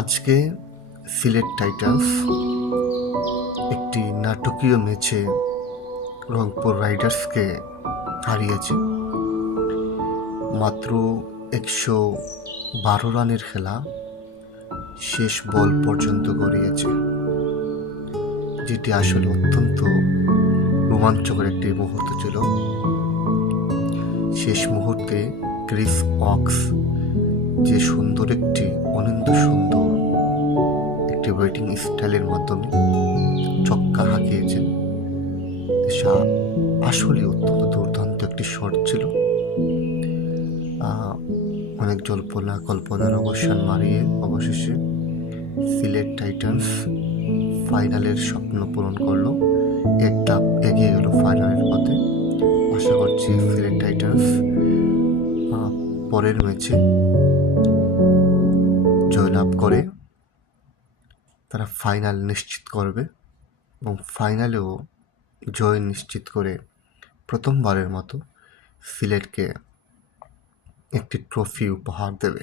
আজকে সিলেট টাইটান্স একটি নাটকীয় ম্যাচে রংপুর রাইডার্সকে হারিয়েছে। মাত্র ১১২ রানের খেলা শেষ বল পর্যন্ত গড়িয়েছে, যেটি আসলে অত্যন্ত রোমাঞ্চকর একটি মুহূর্ত ছিল। শেষ মুহূর্তে ক্রিস ওয়াকস যে সুন্দর একটি অনিন্দ সুন্দর একটি ব্যাটিং স্টাইলের মাধ্যমে ছক্কা হাঁকিয়েছেন, আসলে অত্যন্ত দুর্দান্ত একটি শট ছিল। অনেক জল্পনা কল্পনার অবসান মারিয়ে অবশেষে সিলেট টাইটান্স ফাইনালের স্বপ্ন পূরণ করলো, এক ধাপ এগিয়ে গেল ফাইনালের পথে। আশা করছি সিলেট টাইটান্স পরের ম্যাচে জয়লাভ করে তারা ফাইনাল নিশ্চিত করবে এবং ফাইনালেও জয় নিশ্চিত করে প্রথমবারের মতো সিলেটকে একটি ট্রফি উপহার দেবে।